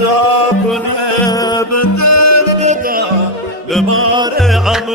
ፍስሐ በተልደታ ለማርያም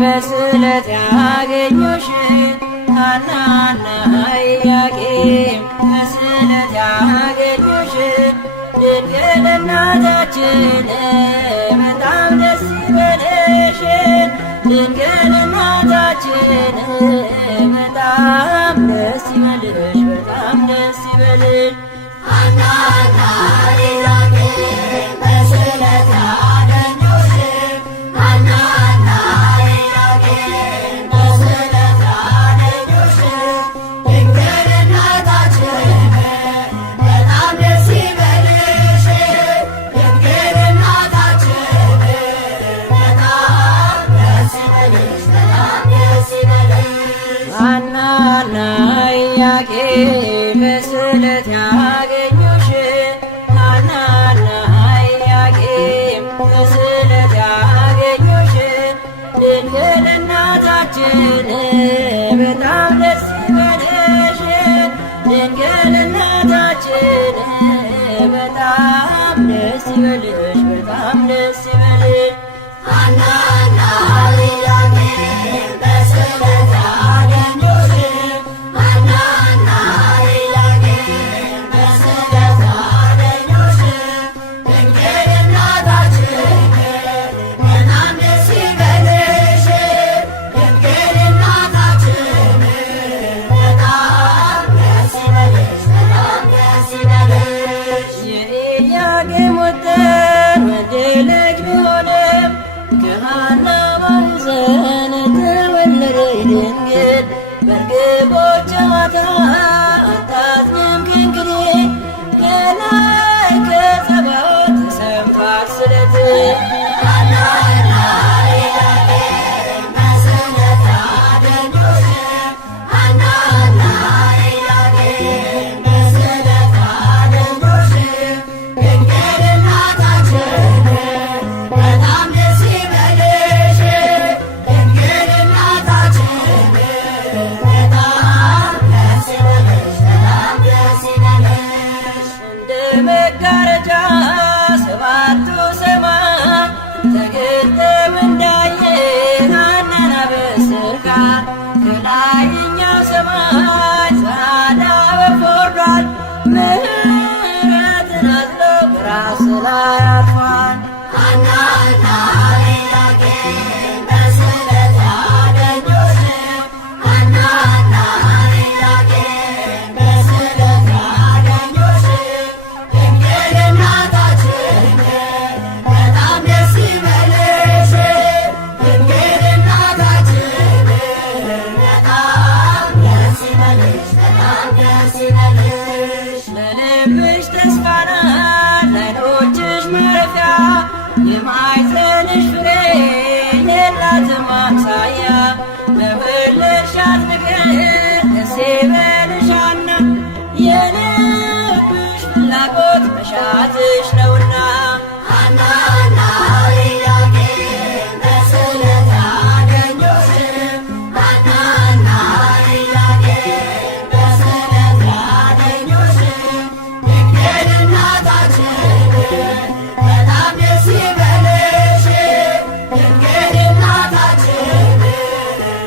በስለት ያገኙሽ ሐናና ኢያቄም በስለት ያገኙሽ ድንግል እናታችን በጣም ደስ ይበልሽ ድንግል እናታችን በጣም ደስ ይበልሽ በጣም ደስ ይበልሽ ሐናና ኢያቄም በስለት ያገኙሽ ሐናና ኢያቄም በስለት ያገኙሽ ድንግል እናታችን በጣም ደስ ይበልሽ ድንግል እናታችን በጣም ደስ ይበልሽ በጣም ደስ ይበልሽ ሐናና ኢያቄም በስለት ያገኙሽ ሐናና ኢያቄም በስለት ያገኙሽ ድንግል እናታችን እናታችን በጣም ደስ ይበልሽ ድንግል እናታችን በጣም ደስ ይበልሽ በጣም ደስ ይበልሽ ሐናና ኢያቄም በስዕለት አገኙሽ ሐናና ኢያቄም በስዕለት አገኙሽ ድንግል እናታችን በጣም ደስ ይበልሽ ድንግል እናታችን በጣም ደስ ይበልሽ በጣም ደስ ይበልሽ የኢያቄም ወጥን ወንድ ልጅ ቢሆንም ከሐና ማኅፀን ተወለደች ድንግል በርግቦች ጨዋታ አታዝንም ከእንግዴ ከላይ ከጸባዖት ተሰምቷል ስለት ሐናና ኢያቄም በስዕለት አገኙሽ ሐናና ኢያቄም በስዕለት አገኙሽ ድንግል እናታችን በጣም ደስ ይበልሽ ድንግል እናታችን በጣም ደስ ይበልሽ በጣም ደስ ይበልሽ እንደ መጋረጃ ሰባቱ ሰማይ ተገልጠው እንዳየን ሐናን አበስርካት ከላይኛው ሰማይ ጸዓዳ ወፍ ወርዷል ምሕረትን አዝሎ በራስ ላይ አርፏል ሐናና ኢያቄም በስዕለት አገኙሽ ሐናና ኢያቄም በስዕለት አገኙሽ ድንግል እናታችን በጣም ደስ ይበልሽ ድንግል እናታችን በጣም ደስ ይበልሽ በጣም ደስ ይበልሽ ለልብሽ ተስፋ ናት ለዓይኖችሽ ማረፊያ የማኅፀንሽ ፍሬ የላትም አምሳያ በወለድሻት ነገር ደስ ይበልሽ ሐና የልብሽ ፍላጎት መሻትሽ ነውና ሐናና ኢያቄም በስዕለት አገኙሽ ሐናና ኢያቄም በስዕለት አገኙሽ ድንግል እናታችን በጣም ደስ ይበልሽ ድንግል እናታችን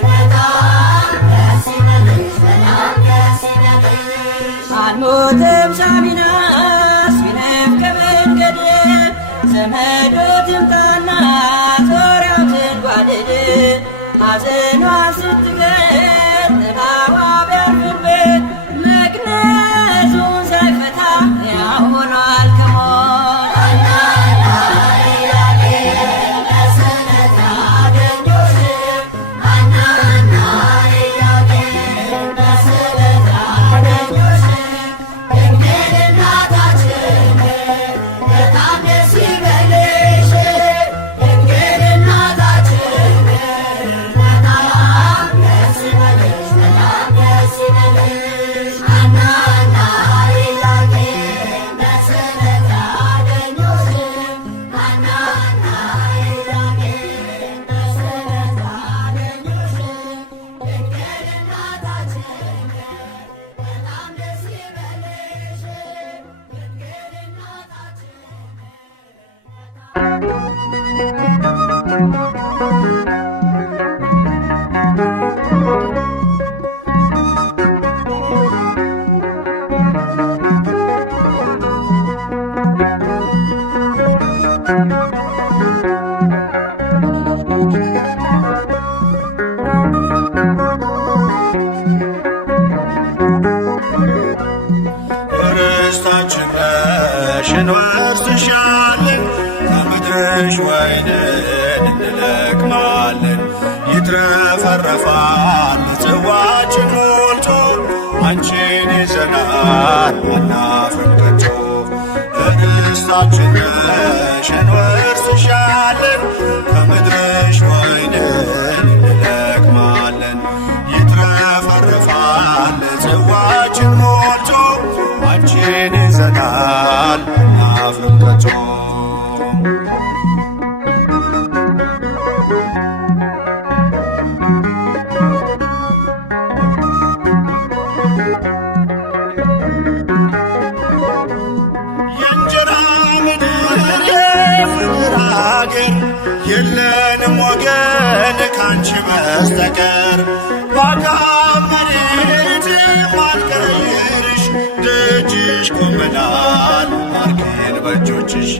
በጣም ደስ ይበልሽ በጣም ደስ ይበልሽ አልሞትም ሳሚናስ ቢነፍቅ መንገድ ዘመዶ ትምጣና ዙሪያው ትንጓደድ ሐዘኗን ስትገልጥ ጥላዋ ቢያርፍበት መግነዙን ሳይፈታ ሕያው ሆኗል ከሞት ሐናና ኢያቄም በስዕለት አገኙሽ ሐናና ኢያቄም በስዕለት አገኙሽ ድንግል እናታችን በጣም ደስ ይበልሽ ድንግል እናታችን በጣም ደስ ይበልሽ በጣም ደስ ይበልሽ ሐናና ኢያቄም በስዕለት አገኙሽ ሐናና ኢያቄም በስዕለት አገኙሽ ድንግል እናታችን በጣም ደስ ይበልሽ ድንግል ርስታችን ነሽ እንወርስሻለን ከምድርሽ ወይንን እንለቅማለን ይትረፈረፋል ጽዋችን ሞልቶ አንቺን ይዘናል አናፍርም ከቶ ርስታችን ነሽ እንወርስሻለን ከምድርሽ ወይንን እንለቅማለን ይትረፈረፋል ጽዋችን ሞልቶ አንቺን ይዘናል አናፍርም ከቶ አገር የለንም ወገን ካንቺ በስተቀር ባዳም መሬት ማልቀይርሽ ደጅሽ ቆመናል ባርኪን በእጆችሽ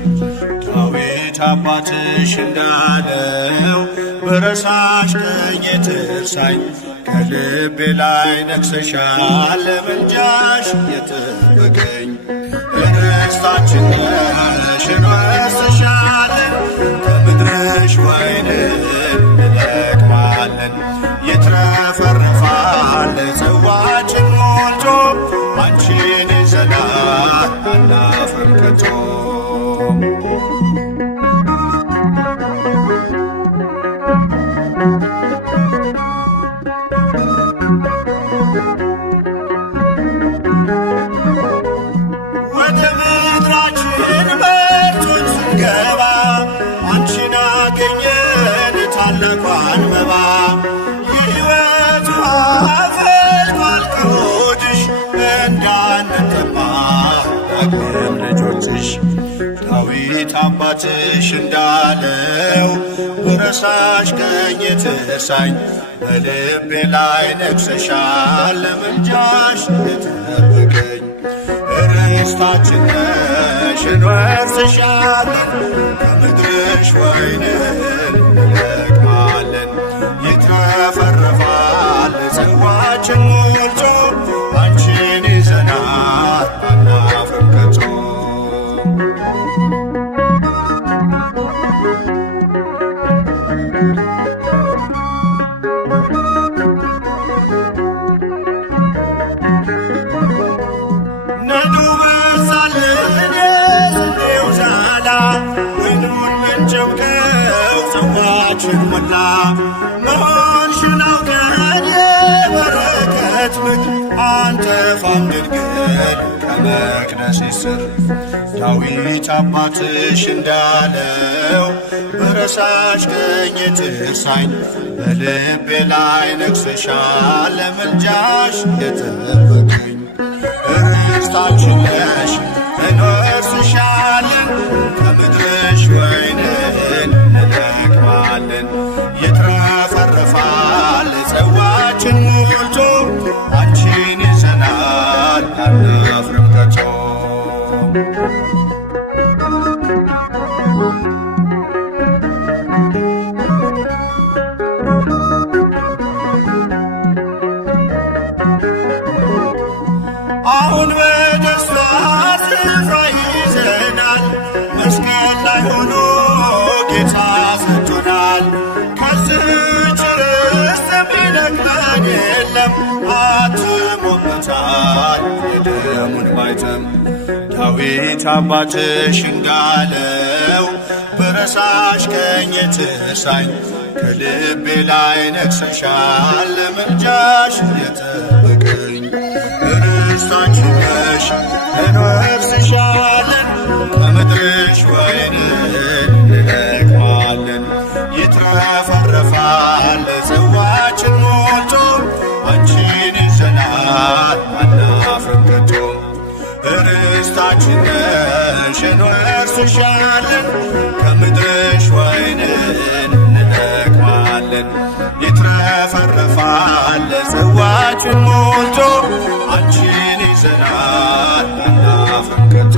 ዳዊት አባትሽ እንዳለው በረሳሽ ቀኝ ትርሳኝ ከልቤ ላይ ነግሰሻል ምልጃሽ የጠበቀኝ ርስታችን ነሽ እንወርስሻለን ከምድርሽ ወይንን እንለቅማለን ይትረፈረፋል ጽዋችን ሞልቶ አንቺን ይዘናል አናፍርም ከቶ ወደ ምድራችን መርቶን ስንገባ አንቺን አገኘን ታላቋን መባ የሕይወት ውሃ ፈልቷል ከሆድሽ እንዳንጠማ ዳግም ልጆችሽ ዳዊት አባትሽ እንዳለው ብረሳሽ ቀኝ ትርሳኝ በልቤ ላይ ነግሰሻል ምልጃሽ የጠበቀኝ ርስታችን ነሽ እንወርስሻለን ከምድርሽ ወይንን እንለቅማለን ይትረፈረፋል ጽዋችን ሞልቶ አንቺን ይዘናል አናፍርም ከቶ ነዱ በዛልን የስንዴው ዛላ ወይኑን ምንጨብቀው ጽዋችን ሞላ መሆንሽን አውቀን የበረከት ምድር አንጠፋም ድንግል ከመቅደስሽ ስር ዳዊት አባትሽ እንዳለው በረሳሽ ቀኝ ትርሳኝ በልቤ ላይ ነግሰሻል ምልጃሽ የጠበቀኝ ርስታችን ነሽ እንወርስሻለን ከምድርሽ ወይንን እንለቅማለን ይትረፈረፋል ጽዋችን ሞልቶ አንቺን ይዘናል አናፍርም ከቶ አሁን በደስታ ስፍራ ይዘናል መስቀል ላይ ሆኖ ጌታ ሰጥቶናል ከዝች ርስት የሚነቅለን የለም አትሞበታል የደሙን ማይተም ዳዊት አባትሽ እንዳለው በረሳሽ ቀኝ ትርሳኝ ከልቤ ላይ ነግሰሻል ምልጃሽ የጠበቀኝ ርስታችን ነሽ እንወርስሻለን ከምድርሽ ወይንን እንለቅማለን ይትረፈረፋል ጽዋችን ሞልቶ አንቺን ይዘናል አናፍርም ከቶ ርስታችን ነሽ እንወርስሻለን ከምድርሽ ወይንን እንለቅማለን ይትረፈረፋል ጽዋችን ሞልቶ አንቺን ይዘናል አናፍርም ከቶ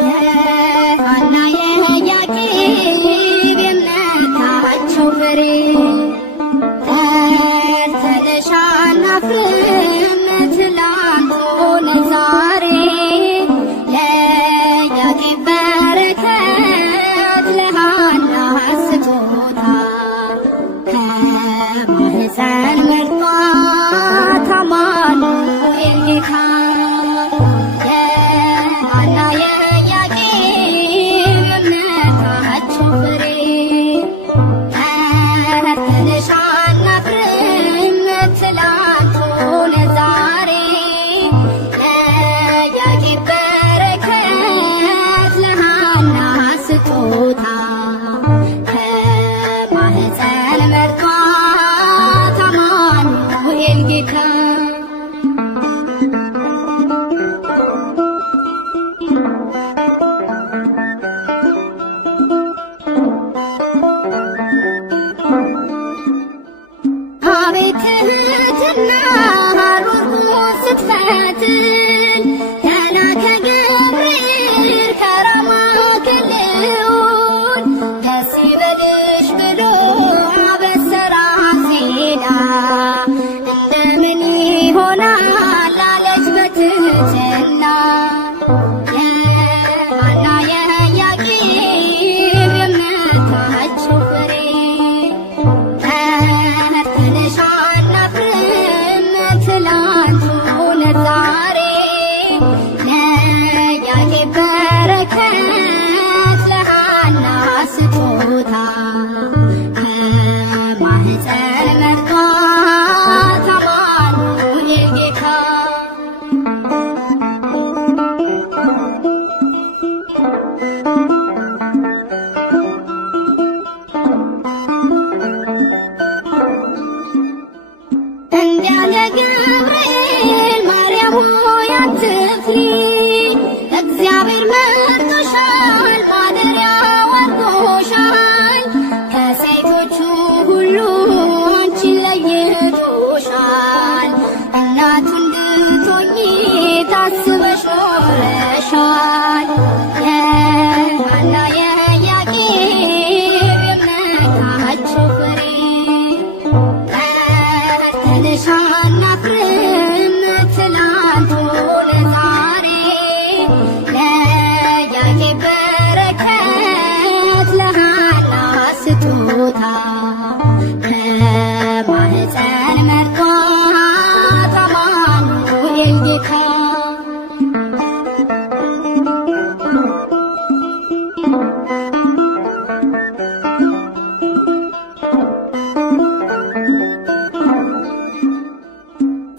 የሐና የኢያቄም የእምነታቸው ፍሬ ተርተንሻል አናፍርም ትላንት ሆነ ዛሬ ለኢያቄም በረከት ለሐና ስጦታ ከማኅፀን መርጧት አማኑኤል ጌታ የሐና የኢያቄም የእምነታቸው ፍሬ ወርዶሻል የሐና የኢያቄም የእምነታቸው ፍሬ ተነሽ አናፍርም ትላንት ሆነ ዛሬ ለኢያቄም በረከት ለሐና ስጦታ ከማኅፀን መርጧት አማኑኤል ጌታ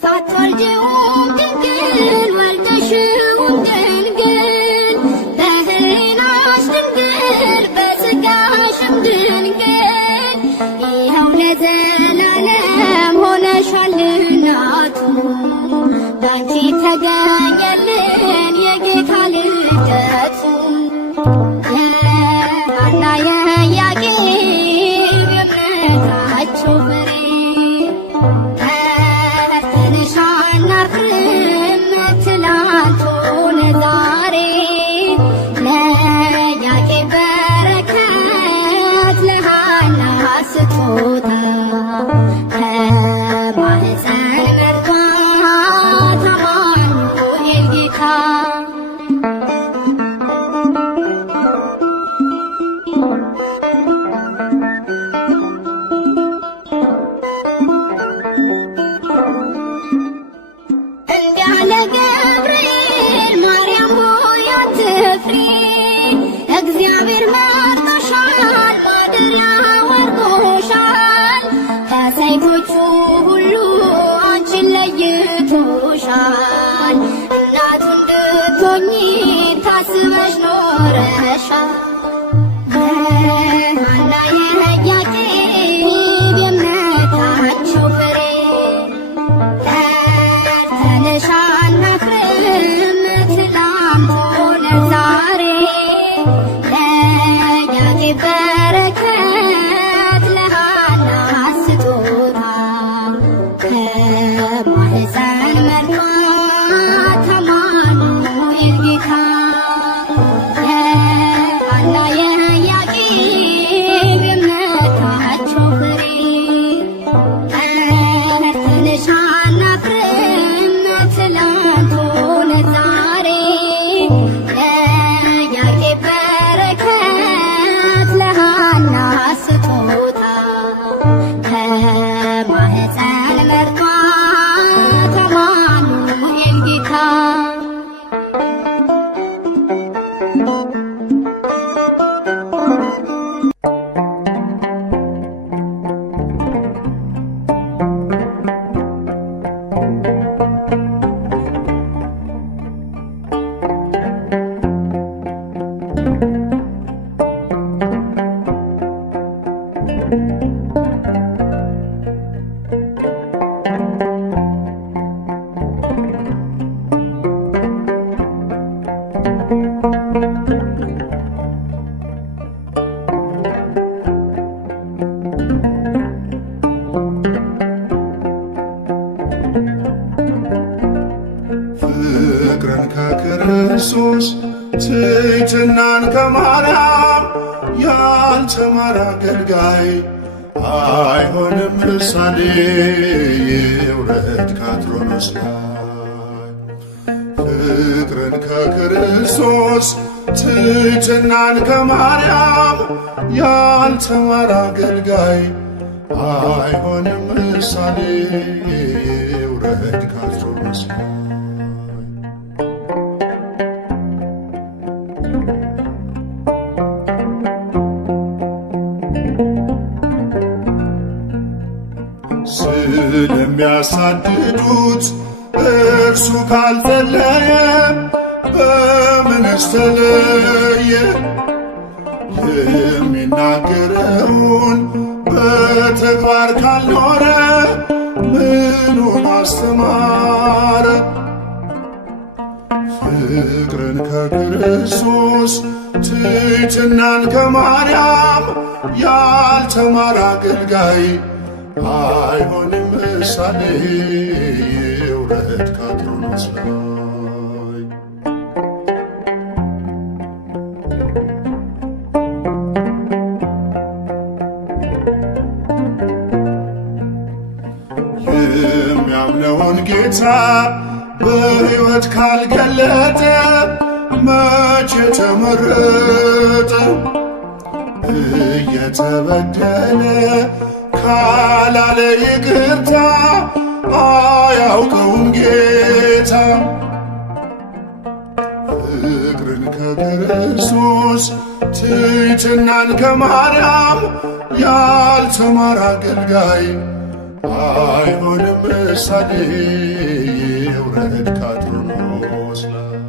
ሳትወልጂውም ድንግል ወልደሽውም ድንግል በሕሊናሽ ድንግል በሥጋሽም ድንግል ይኸው ለዘላለም ሆነሻል እናቱ ባንቺ ተገኘልን የጌታ ልደቱ የሐና የኢያቄም የእምነታቸው ፍሬ ተነሽ አናፍርም ትላንት ሆነ ዛሬ ለኢያቄም በረከት ለሐና ስጦታ ከማኅፀን መርጧት አማኑኤል ጌታ እንዳለ ገብርኤል ማርያም ሆይ አትፍሪ እግዚአብሔር መርጦሻል ማደሪያ ወርዶሻል ከሴቶቹ ሁሉ አንቺን ለይቶሻል እናቱ እንድትሆኚ ታስበሽ ኖረሻል ሐና የኢያቄም የእምነታቸው ፍሬ ተነሽ አናፍርም ትላንት ሆነ ዛሬ ለኢያቄም በረከት ለሐና ስጦታ ከማኅፀን መርጧት አማኑኤል ጌታ የሐና የኢያቄም የእምነታቸው ፍሬ ተነሽ አናፍርም ትላንት ሆነ ዛሬ ለኢያቄም በረከት ለሐና ስጦታ ከማኅፀን መርጧት አማኑኤል ጌታ ፍቅርን ከክርስቶስ ትሕትናን ከማርያም ያልተማረ አገልጋይ አይሆንም ምሳሌ ይውረድ ከአትሮኖስ ላይ ፍቅርን ከክርስቶስ ትሕትናን ከማርያም ያልተማረ አገልጋይ አይሆንም ምሳሌ ይውረድ ከአትሮኖስ ላይ ስለሚያሳድዱት እርሱ ካልጸለየ በምንስ ተለየ? የሚናገረውን በተግባር ካልኖረ ምኑን አስተማረ? ፍቅርን ከክርስቶስ ትሕትናን ከማርያም ያልተማረ አገልጋይ አይሆንም ምሳሌ ይውረድ ከአትሮኖስ ላይ ጌታ በሕይወት ካልገለጠ መቼ ተመረጠ? እየተበደለ ካላለ ይቅርታ አያውቀውም ጌታ። ፍቅርን ከክርስቶስ ትሕትናን ከማርያም ያልተማረ አገልጋይ አይሆንም ምሳሌ ይውረድ ከአትሮኖስ ላይ።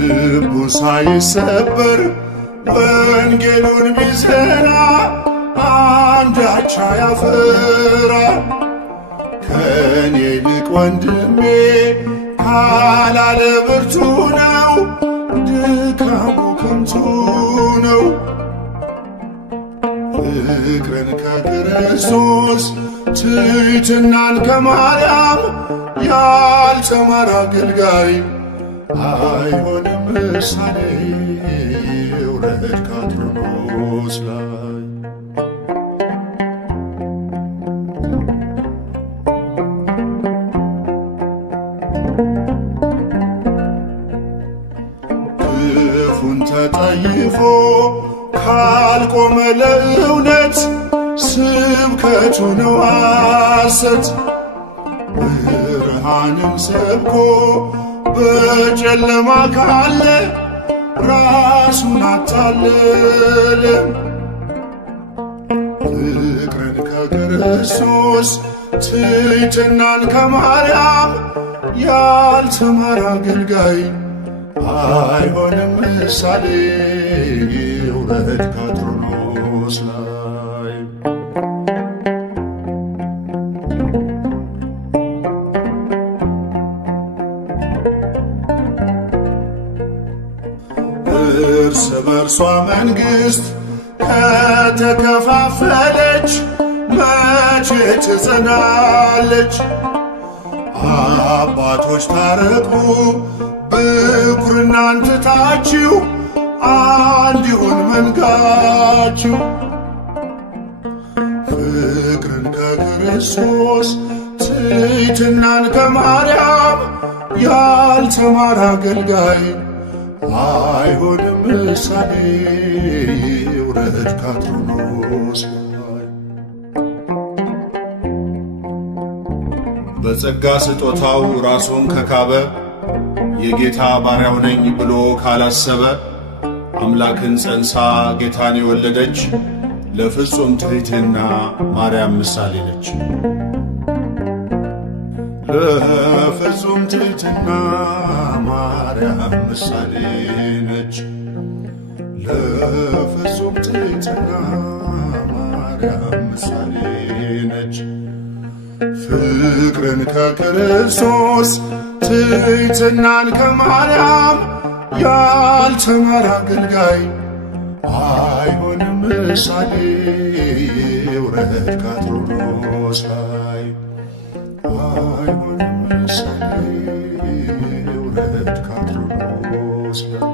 ልቡ ሳይሰበር ወንጌሉን ቢዘራ አንዳች አያፈራ። ከኔ ይልቅ ወንድሜ ካላለ ብርቱ ነው፣ ድካሙ ከንቱ ነው። ፍቅርን ከክርስቶስ ትሕትናን ከማርያም ያልተማረ አገልጋይ አይሆንም ምሳሌ ይውረድ ከአትሮኖስ ላይ። ክፉን ተጠይፎ ካልቆመ ለእውነት ስብከቱ ነው ሐሰት። ብርሃንን ሰብኮ በጨለማ ካለ ራሱን አታለለ። ፍቅርን ከክርስቶስ ትሕትናን ከማርያም ያልተማረ አገልጋይ አይሆንም ምሳሌ ይውረድ ከአትሮኖስ ላይ። እርስ በርሷ መንግሥት ከተከፋፈለች መቼ ትጸናለች? አባቶች ታረቁ ብኩርናን ትታችሁ አንድ ይሁን መንጋችሁ። ፍቅርን ከክርስቶስ ትሕትናን ከማርያም ያልተማረ አገልጋይ አይሆንም ምሳሌ ይውረድ ከአትሮኖስ ላይ። በጸጋ ስጦታው ራሱን ከካበ የጌታ ባሪያው ነኝ ብሎ ካላሰበ አምላክን ጸንሳ ጌታን የወለደች ለፍጹም ትሕትና ማርያም ምሳሌ ነች። ለፍጹም ትሕትና ማርያም ምሳሌ ነች። ለፍጹም ትሕትና ማርያም ምሳሌ ነች። ፍቅርን ከክርስቶስ ትሕትናን ከማርያም ያልተማረ አገልጋይ አይሆንም ምሳሌ ይውረድ ከአትሮኖስ ላይ። አይሆንም ምሳሌ ይውረድ ከአትሮኖስ ላይ።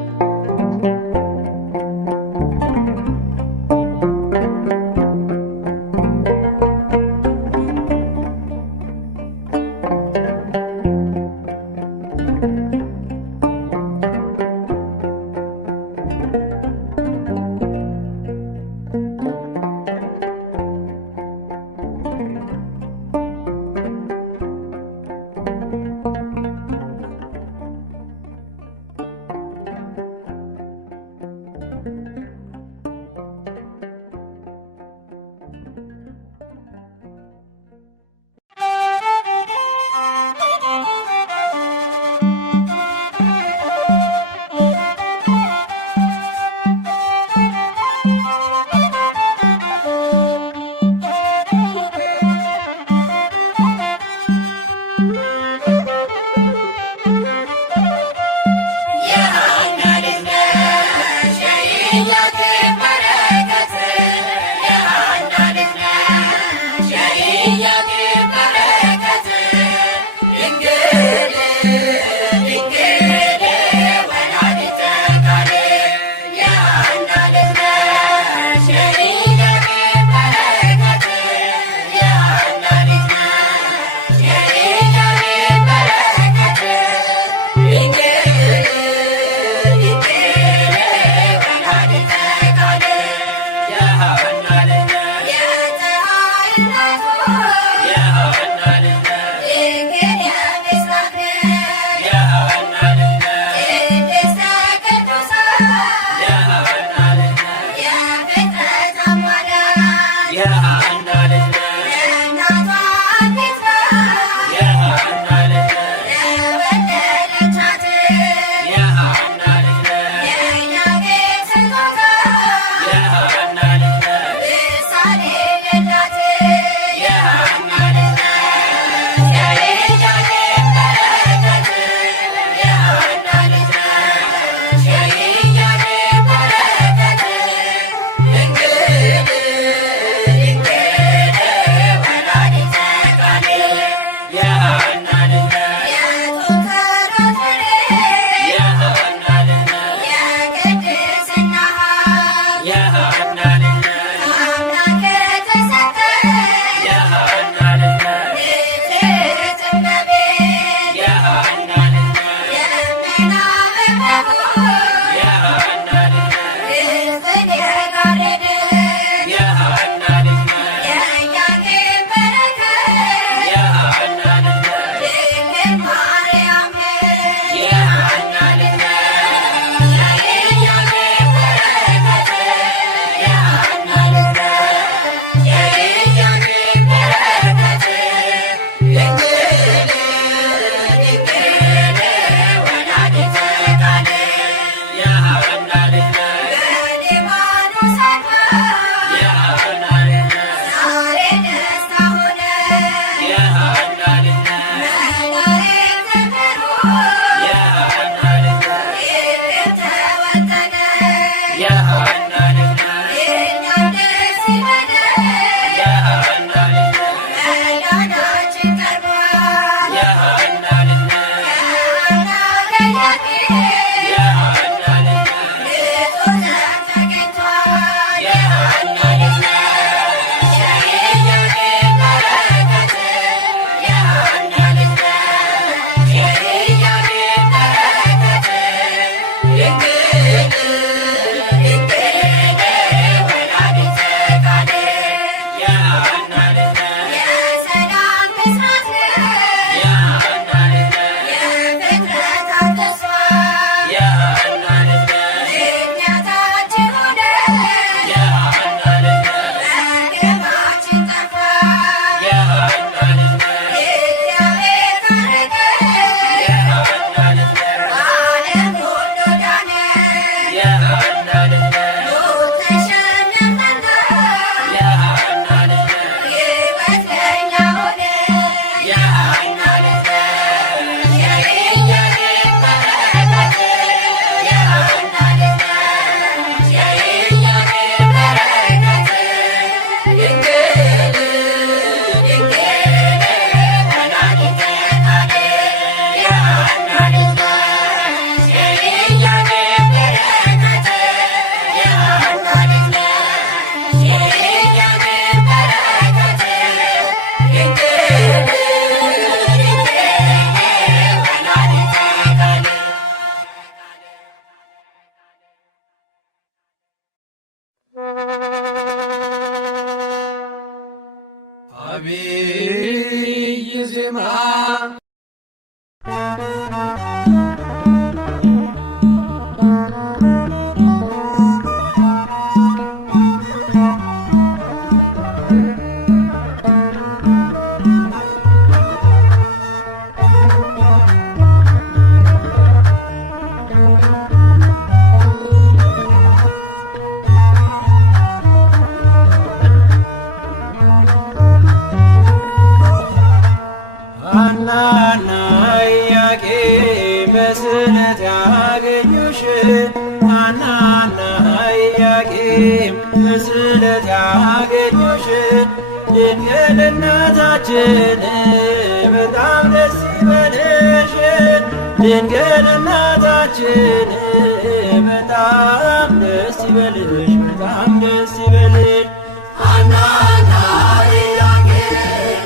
አብይ ዜማ ሐናና ኢያቄም በስዕለት ያገኙሽ ሐናና ኢያቄም በስዕለት ያገኙሽ ድንግል እናታችን በጣም ደስ ይበልሽ ድንግል እናታችን በጣም ደስ ይበልሽ በጣም ደስ ይበልሽ ሐናና ኢያቄም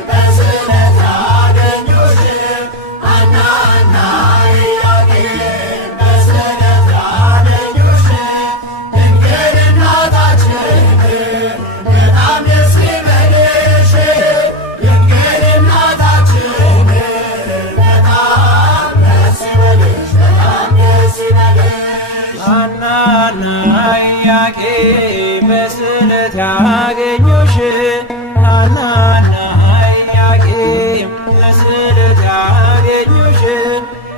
በስዕለት ያገኙሽ ሐናና ኢያቄም በስዕለት ያገኙሽ ድንግል እናታችን በጣም ደስ ይበልሽ ድንግል እናታችን በጣም ደስ ይበልሽ በጣም ደስ ይበልሽ ሐናና ኢያቄም በስዕለት ያገኙሽ ሐናና ኢያቄም በስዕለት ያገኙሽ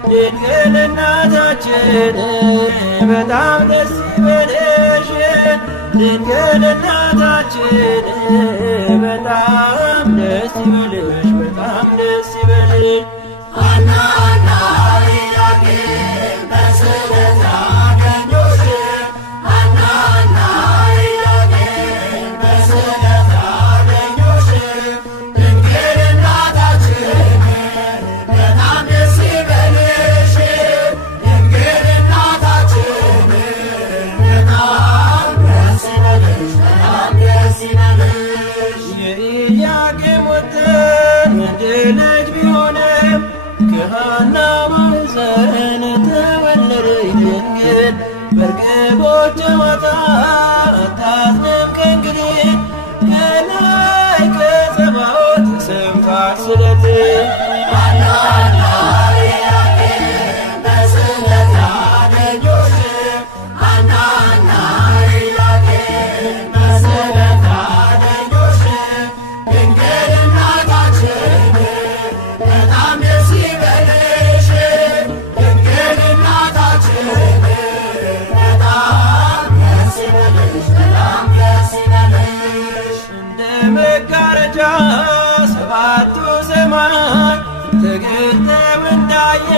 ድንግል እናታችን በጣም ደስ ይበልሽ ድንግል እናታችን በጣም ደስ ይበልሽ በጣም ደስ ይበልሽ ሐናና ኢያቄም በስዕለት ያገኙሽ ሐናና ኢያቄም በስዕለት ያገኙሽ ድንግል እናታችን በጣም ደስ ይበልሽ ድንግል እናታችን በጣም ደስ ይበልሽ በጣም ደስ ይበልሽ የኢያቄም ወጥን ወንድ ልጅ ቢሆንም ከሐና ማኅፀን ተወለደች ድንግል በርግቦች ጨዋታ አታዝንም ከእንግዲህ ከላይ ከጸባዖት ሰምቷል ስለትህ ሐናና ኢያቄም በስዕለት ያገኙሽ ሐናና ኢያቄም በስዕለት ያገኙሽ ድንግል እናታችን በጣም ደስ ይበልሽ ድንግል እናታችን በጣም ደስ ይበልሽ በጣም ደስ ይበልሽ እንደ መጋረጃ ሰባቱ ሰማይ ተገልጠው እንዳየ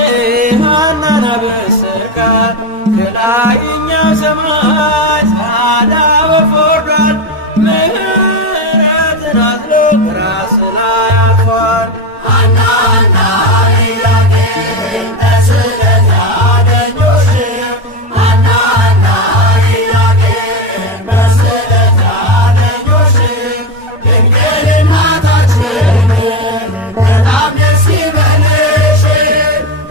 ሐናን በስተቀር ከላይኛው ሰማይ ጻዕዳ ወፍ ወርዷል ምሕረትን አዝሎ ራስ ላይ አርፏል ሐናና ኢያቄም በስዕለት ያገኙሽ ሐናና ኢያቄም በስዕለት ያገኙሽ ድንግል እናታችን በጣም ደስ ይበልሽ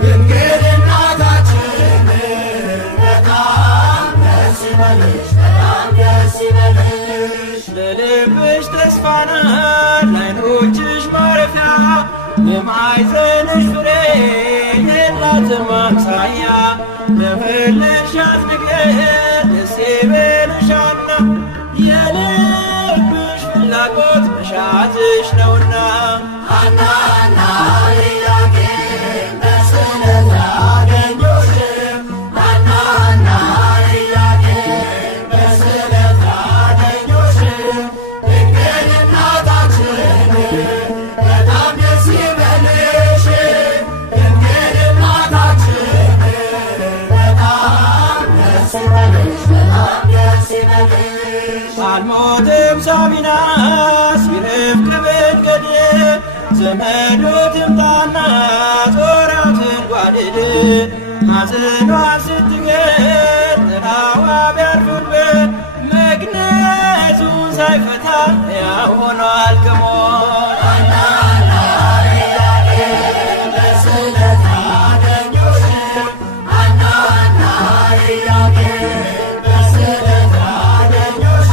ድንግል እናታችን በጣም ደስ ይበልሽ በጣም ደስ ይበልሽ ለልብሽ ተስፋ ናት ለዓይኖችሽ ማረፊያ የማኅፀንሽ ፍሬ የላትም አምሳያ ለወለድሻት ነገር ደስ ይበልሽ ሐና የልብሽ ፍላጎት መሻትሽ ነውና ሐናና ኢያቄም በስዕለት ያገኙሽ ሐናና ኢያቄም በስዕለት ያገኙሽ ድንግል እናታችን በጣም ደስ ይበልሽ ድንግል እናታችን በጣም ደስ ይበልሽ በጣም ደስ ይበልሽ አልሞትም ሳቢናስ ቢረፍቅ መንገድ ዘመዱ ትምጣና ጾራትን ጓድድ ሐዘኗን ስትገር ጥላዋ ቢያርፍበት መግነዙን ሳይፈታ ሕያው ሆኗል ከሞት ሐናና ኢያቄም በስዕለት ያገኙሽ ሐናና ኢያቄም በስዕለት ያገኙሽ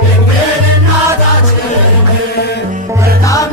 ድንግል እናታችን በጣም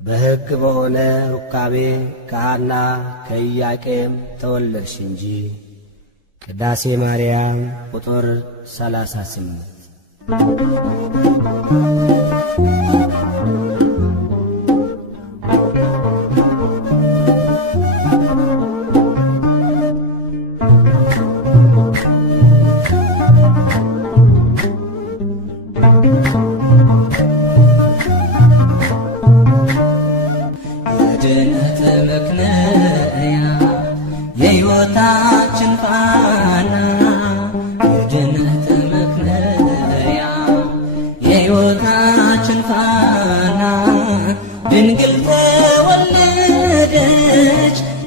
በሕግ በሆነ ሩካቤ ከሐና ከኢያቄም ተወለድሽ እንጂ። ቅዳሴ ማርያም ቁጥር 38። የድነት ምክንያት የሕይወታችን ፋና የድነት ምክንያት የሕይወታችን ፋና ድንግል ተወለደች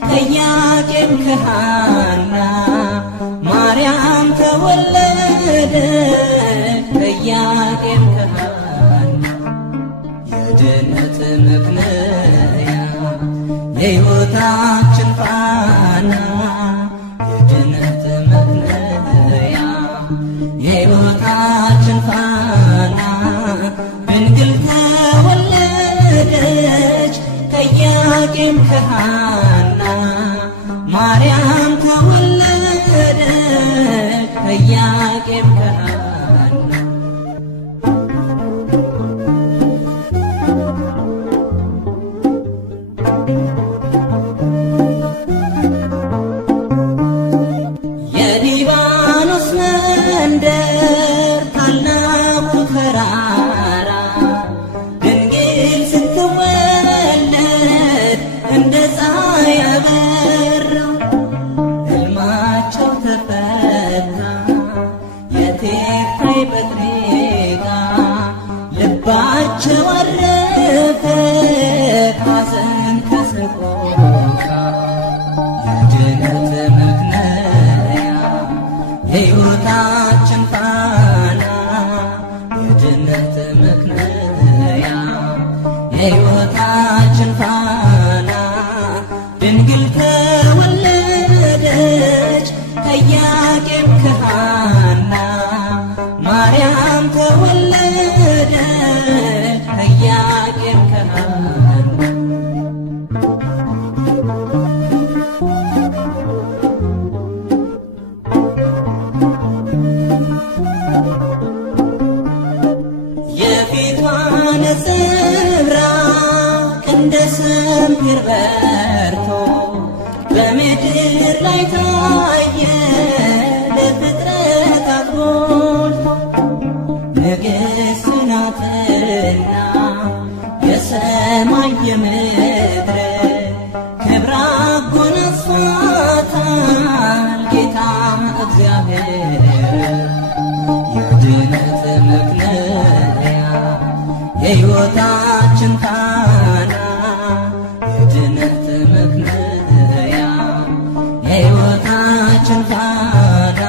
ከኢያቄም ከሐና ማርያም ተወለደች ከኢያቄም ከሐና የድነት ምክንያት የሕይወታችን ፋና የድነት ምክንያት የሕይወታችን ፋና ድንግል ተወለደች ከኢያቄም ከሐና ማርያም ተወለደች ከኢያቄም ከሐና የሊባኖስ መንደር ታላቁ ተራራ ድንግል ስትወለድ እንደ ፀሐይ አበራው ሕልማቸው ተፈታ የቴክታይ በጥሪቃ ልባቸው አረፈ ሐዘን ከሰቆቃ የድነት ምክንያት የሕይወታችን ፋና የድነት ምክንያት የሕይወታችን ፋና ድንግል ተወለደች ከኢያቄም ከሐና ማርያም ተወለደች ከኢያቄም ከሐና የፊቷ ነጸብራቅ እንደ ሰምፔር በርቶ በምድር ላይ ታየ ለፍጥረታት ሞልቶ ንግሥት ናትና የሰማይ የምድር ክብር አጎናጽፏታል ጌታ እግዚአብሔር የድነት ምክንያት የሕይወታችን ፋና የድነት ምክንያት የሕይወታችን ፋና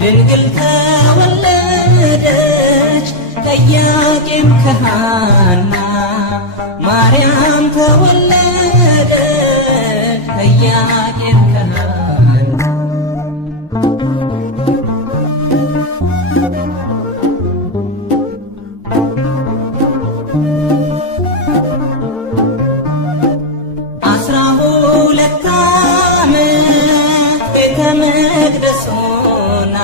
ድንግል ተወለደች ከኢያቄም ከሐና ማርያም ተወለደች ከኢያቄም ከሐና ቤተ መቅደስ ሆና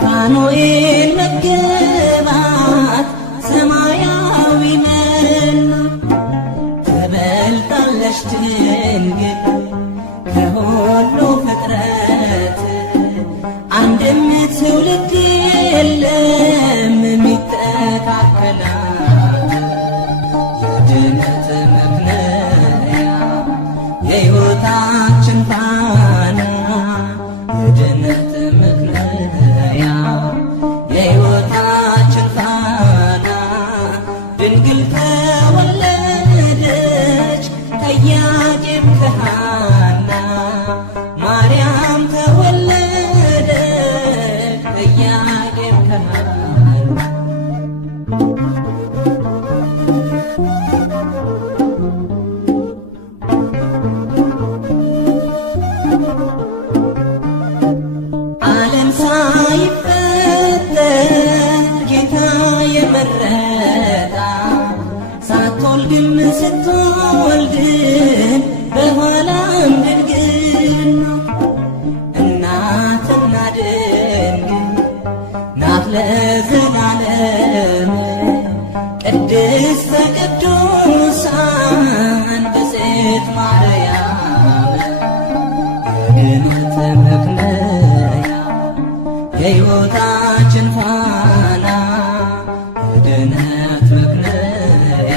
ፋኑኤል መገባት ሰማያዊ መና ትበልጣለች ድንግል ከሁሉ ፍጥረት አንድም ትውልድ የለም የሚተካከላት የድነት ምክንያት የሕይወታችን ፋና የድነት ምክንያት የሕይወታችን ፋና ድንግል ተወለደች ከኢያቄም ከሐና ማርያም ተወለደች ከኢያቄም ከሐና ዓለም ሳይፈጠር ጌታ የመረጣ ስትወልድም ስትወልድም በኋላም ድንግልና እናትና ድንግል ናት ለዘላለም ቅድስተ ቅዱሳን ብፅዕት ማርያም የድኅነት መክለያ የሕይወታችን ፋና የድኅነት መክለያ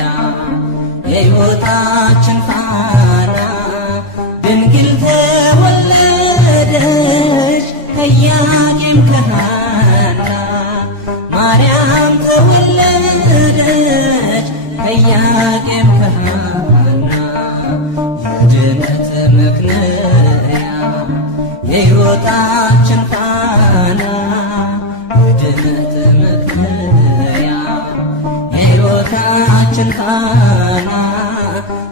የሕይወታችን ፋና ድንግል ተወለደች ከኢያቄም ከሐና ማርያም ተወለደች ከኢያቄም ከሐና የድኅነት መክለያ የሕይወታችን ፋና የድኅነት መክለያ የሕይወታችን ፋና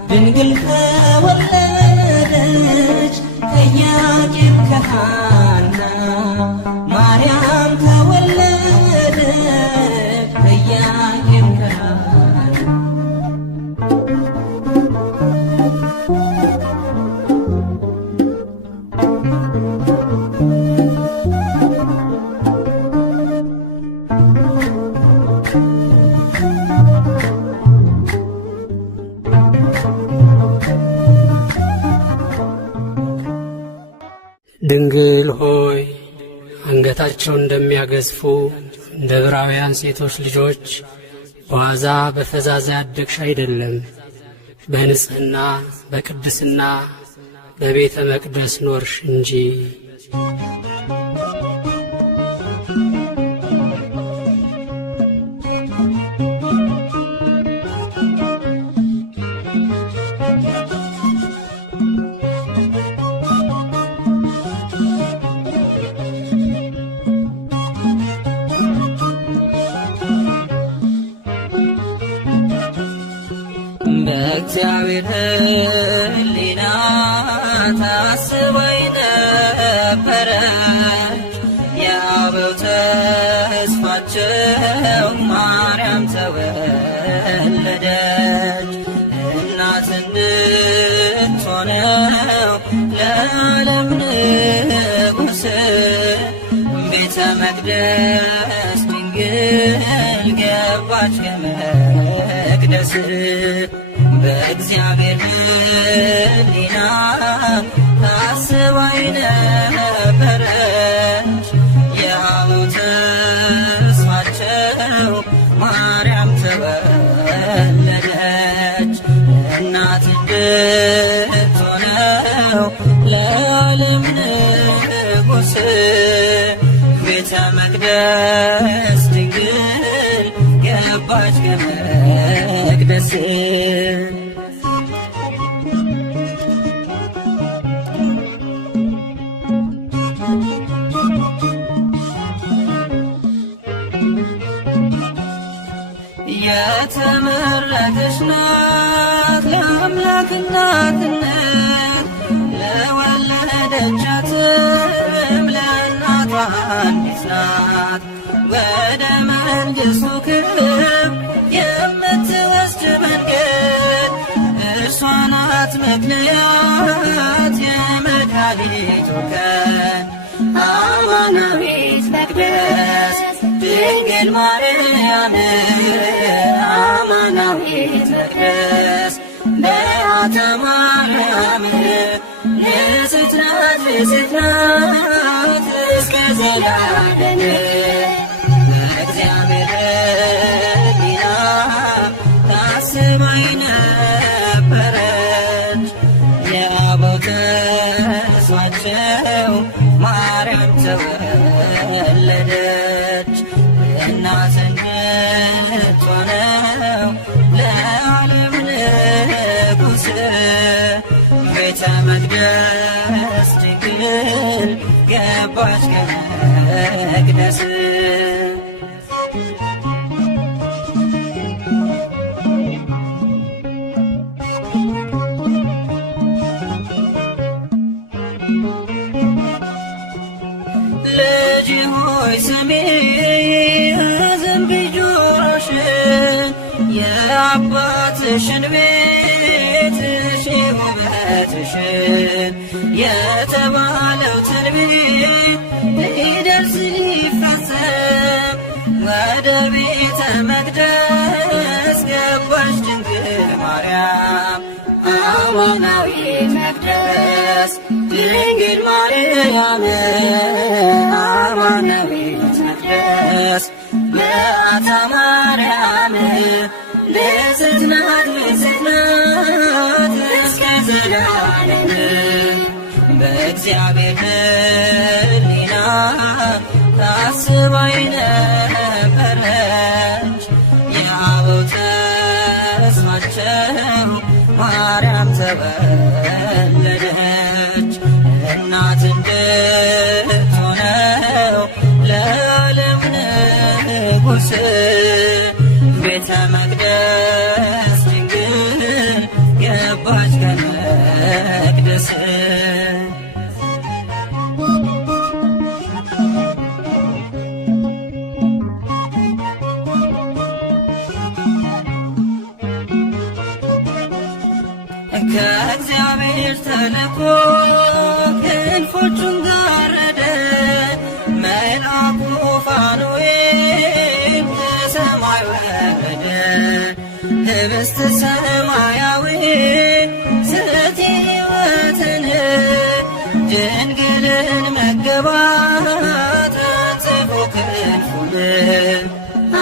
ድንግል ተወለደች ከኢያቄም ከሐና ማርያም ተወለደች ከኢያቄም ከሐና ድንግል ሆይ አንገታቸው እንደሚያገዝፉ እንደ ዕብራውያን ሴቶች ልጆች በዋዛ በፈዛዛ ያደግሽ አይደለም። በንጽሕና በቅድስና በቤተ መቅደስ ኖርሽ እንጂ። በእግዚአብሔር ሕሊና ታስበኝ ነበረች የአበው ተስፋቸው ማርያም ተወለደች እናት እንድትሆነው ለዓለም ንጉሥ ቤተ መቅደስ ድንግል ገባች ከመቅደስ በእግዚአብሔር ሕሊና ታስባይ ነበረች የአበው ተስፋቸው ማርያም ተወለደች እናት እንድትሆነው ለዓለም ንጉሥ ቤተ መቅደስ ድንግል ገባች ከመቅደስ የተመረጠች ናት ለአምላክ እናትነት ለወለደቻትም ለእናቷ አንዲት ናት ወደ መንግሥቱ ክብር የምትወስድ መንገድ እርሷ ናት ምክንያት የመድኃኒቱ ቀን አማናዊት መቅደስ ድንግል ማርያም አማናዊት መቅደስ በዓታ ማርያም ንጽሕት ናት ንጽሕት ናት እስከ ዘላለም በእግዚአብሔር ሕሊና ታስባይ ነበረች የአበው ተስፋቸው ማርያም ተወለደች እናት እንድትሆነው ለዓለም ንጉሥ ቤተ መቅደስ ድንግል ገባች ከመቅደስ ልጅ ሆይ ስሚ አዘንብዪ ጆሮሽን የአባት የልጅሽን ቤትሽ ውበትሽን የተባለው ትንቢት ሊደርስ ሊፈጸም ወደ ቤተ መቅደስ ገባሽ ድንግል ማርያም አማናዊት መቅደስ ድንግል ማርያም አማናዊት መቅደስ በዓታ ማርያም ንጽሕት ናት ንጽሕት ናት እስከ ዘላለም በእግዚአብሔር ሕሊና ታስባ የነበረች የአበው ተስፋቸው ማርያም ተወለደች እናት እንድትሆነው ለዓለም ንጉሥ ቤተ መቅደስ ድንግል ገባች ከመቅደስ ከእግዚአብሔር ተልኮ ክንፎቹን ጋረደ መልአኩ ፋኑኤል ከሰማይ ወረደ ህብስተ ሰማያዊ ስእቲ ሕይወትን ድንግልን መገባት ጽፎ ክንፉን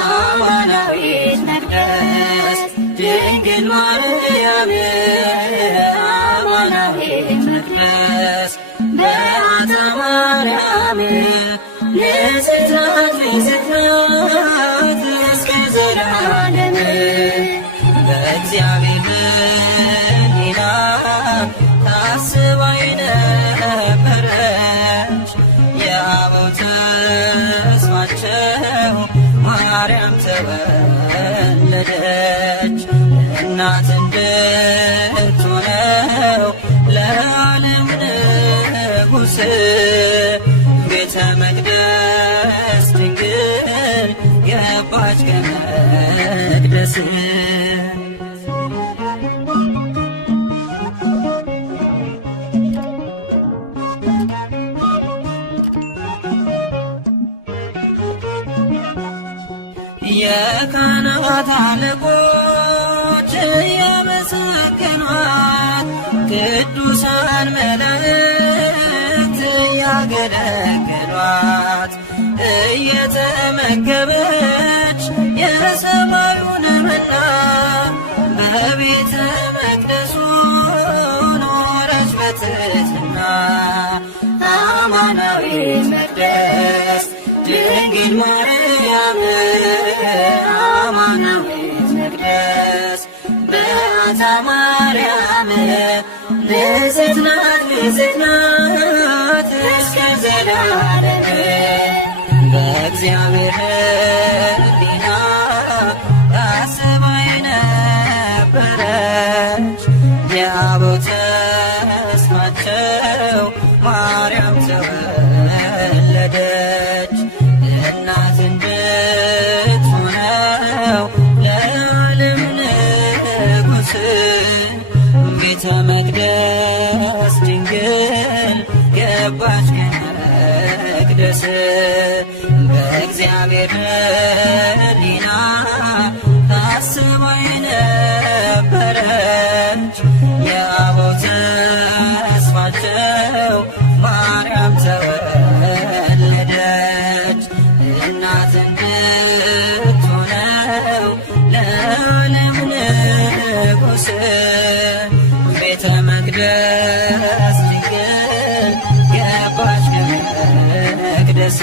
አማናዊት መቅደስ ድንግል ማርያም አማናዊት መቅደስ በዓታ ማርያም ንጽሕት ናት ንጽሕት ናት እስከ ዘላለም በእግዚአብሔር ሕሊና ታስባ የነበረች የአበው ተስፋቸው ማርያም ተወለደች እናት እንድትሆነው ለዓለም ንጉሥ ቤተ መቅደስ ድንግል ገባች ከመቅደስ የካህናት አለቆች እያመሰገኗት ቅዱሳን መላእክት እያገለገሏት እየተመገበች የሰማዩን መና በቤተ መቅደሱ ኖረች በትሕትና አማናዊት መቅደስ ድንግል ማርያም አማናዊት መቅደስ በዓታ ማርያም ንጽሕት ናት ንጽሕት ናት እስከ ዘላለም በእግዚአብሔር ሕሊና ታስባ የነበረች የአበው ተስፋቸው ማርያም ተወለደች እናት እንድትሆነው ለዓለም ንጉሥ ቤተ መቅደስ ድንግል ገባች ከመቅደስ በእግዚአብሔር ሕሊና ታስባ የነበረች የአበው ተስፋቸው ማርያም ተወለደች እናት እንድትሆነው ለዓለም ንጉሥ ቤተ መቅደስ ድንግል ገባች ከመቅደስ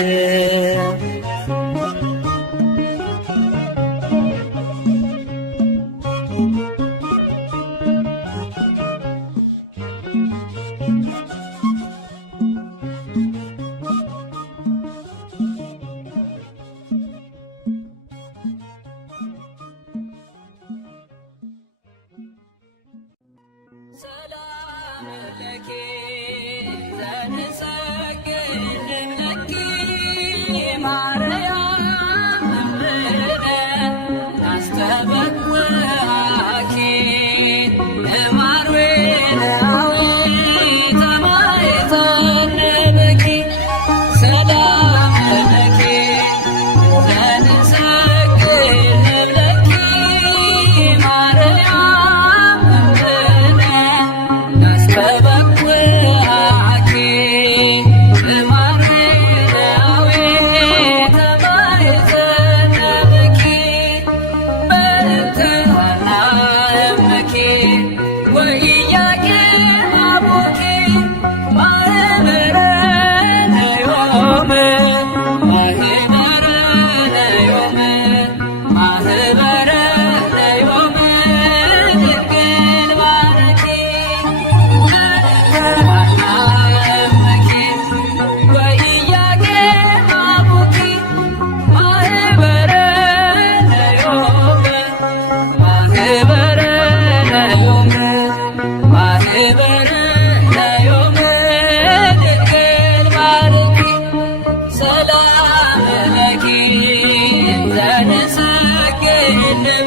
ዘንሰግድ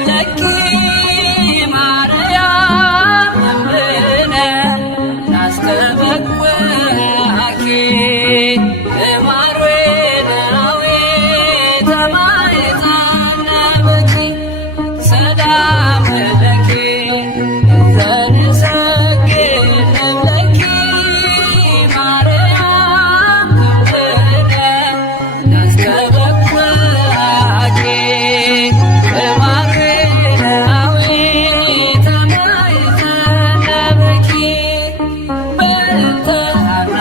ለኪ ማርያም እምነ ናስተበኩኪ እማርዌናዊ ተማይታነብኪ ሰላም ለኪ ዘንሰግድ ለኪ ማርያም እምነ ናስተበኩኪ እማርዌናዊ ተማይታነብኪ በእንተ ሐና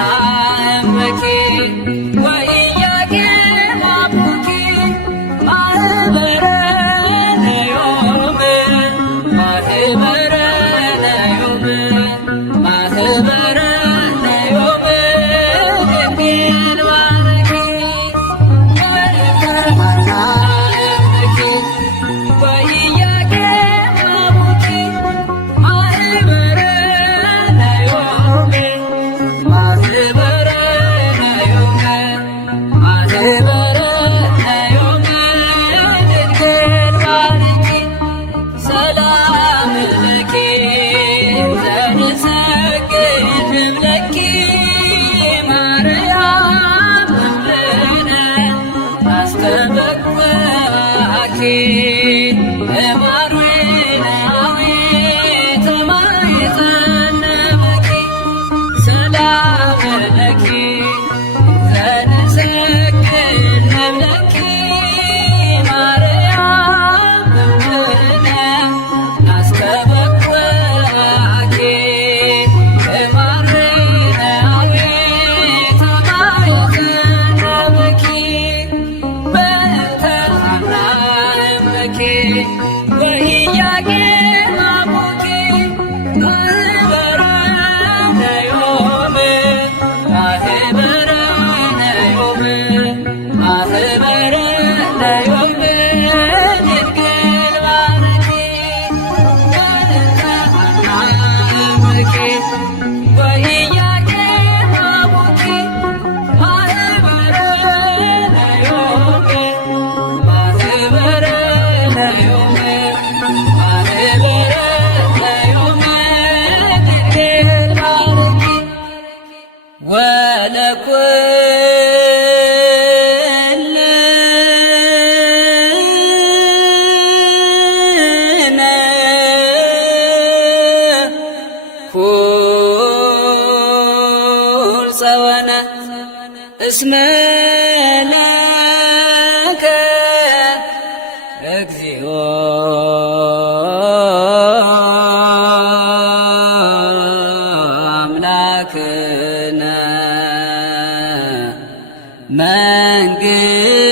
እምኪ ወኢያቄም አቡኪ ማኅበረ ነዮም ማኅበረ ነዮም ማኅበረ ነዮም ድንግል ባርኪ በእንተ ሐና እምኪ ወኢያቄም አቡኪ ማኅበረ ነዮም ማኅበረ ነዮም ማኅበረ ነዮም ድንግል ባርኪ ሰላም ለኪ ዘንሰግድ ለኪ ማርያም እምነ ናስተበኩኪ እማርዌናዊ ተማይታነብኪ ሰላም ለኪ ዘንሰግድ ለኪ ማርያም እምነ ናስተበኩኪ እማርዌናዊ ተማይታነብኪ በእንተ ሐና እምኪ ወኢያቄም አቡኪ ማኅበረ ነዮም ማኅበረ ነዮም ማኅበረ ነዮም ድንግል ባርኪ በእንተ ሐና እምኪ ወኢያቄም አቡኪ ማኅበረ ነዮም ማኅበረ ነዮም ማኅበረ ነዮም ድንግል ባርኪ ወለኩልነ ኩልፀወነ እስመ ለከ እግዚኦ አምላክነ መንግሥት